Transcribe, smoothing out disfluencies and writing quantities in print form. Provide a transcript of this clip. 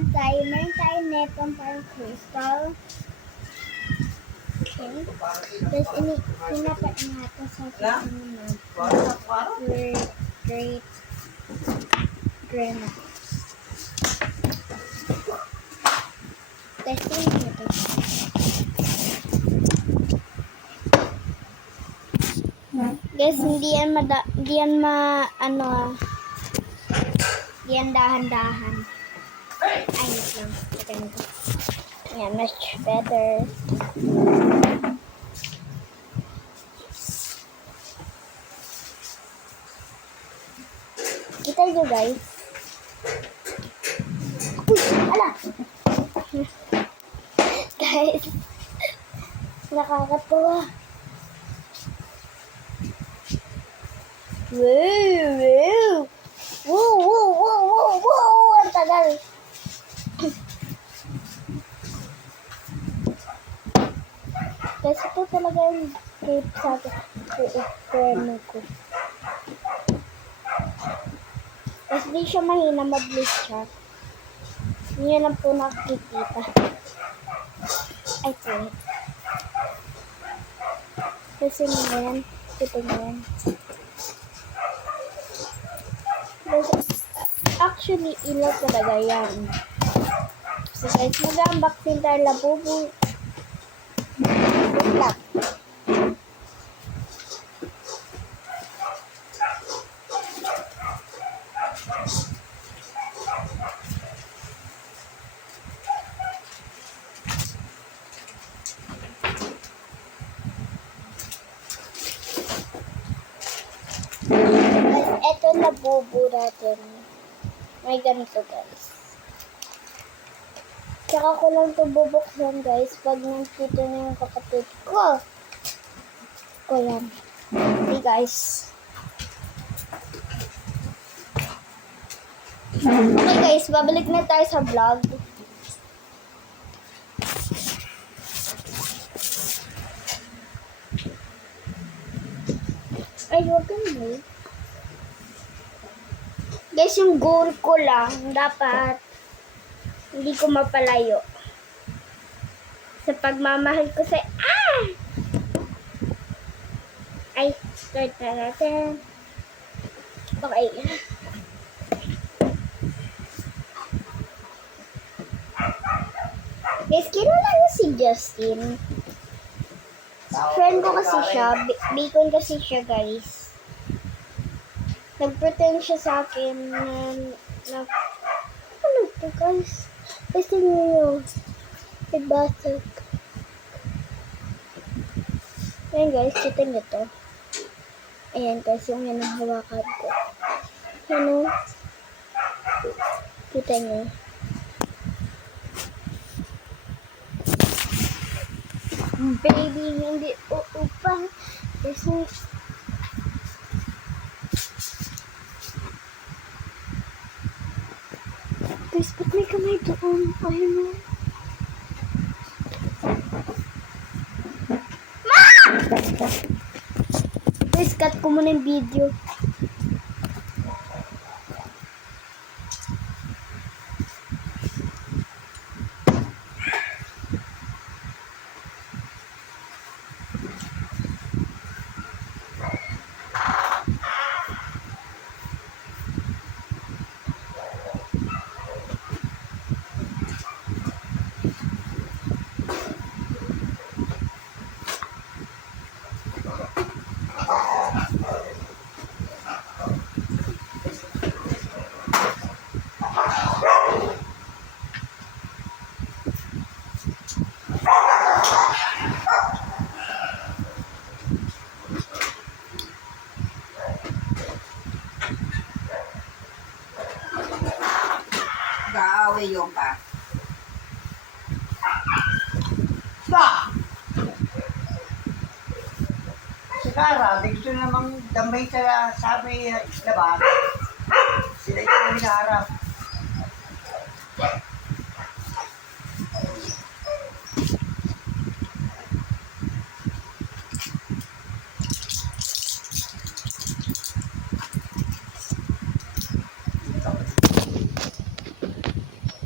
vlog tayo. Meron tayo netong parang crystal. Okay. Tapos pinapaingatan sa akin ng great grandma. Testing ito. Guys, hindi yan dahan-dahan. Ay, wait lang. Ganito. Yan, much better. Kita nyo, guys. Uy, ala! Guys, nakakatawa. Wow! Ang tagal. Kasi ito talaga yung tape sa kuya ko. Kasi di siya mahina, mabilis siya. Yun lang po nakikita. Ay, wait. Kasi ngayon, ito ngayon. Actually, ilaw talaga yan. So guys, mag-unboxing tayo labubu. Good luck. Ito labubu natin. May ganito, guys. Tsaka ko lang ito bubuksan, guys, pag nakita na yung kapatid ko. Ko yan. Okay, guys. Okay, guys, babalik na tayo sa vlog. Ay, huwag ka na. Guys, yung goal ko lang, dapat hindi ko mapalayo sa pagmamahal ko sa... Ay, start na natin. Okay. Guys, kilala niyo si Justin. Friend ko kasi siya. Bacon kasi siya, guys. Nag-pretend siya sa akin na ano to, guys? Kasi nyo nagbasag. Ayan, guys, kita nyo to. Ayan, guys, yung yan ang hawakan ko. Ano? Kita nyo. Baby, hindi uupang. Kasi guys, ba't may kamay doon? Ayun o. Ma! Guys, cut ko muna yung video. Kaaway yung ka. Stop! Si Kara, gusto namang damay sa may labas. Sila ito ang hinaharap.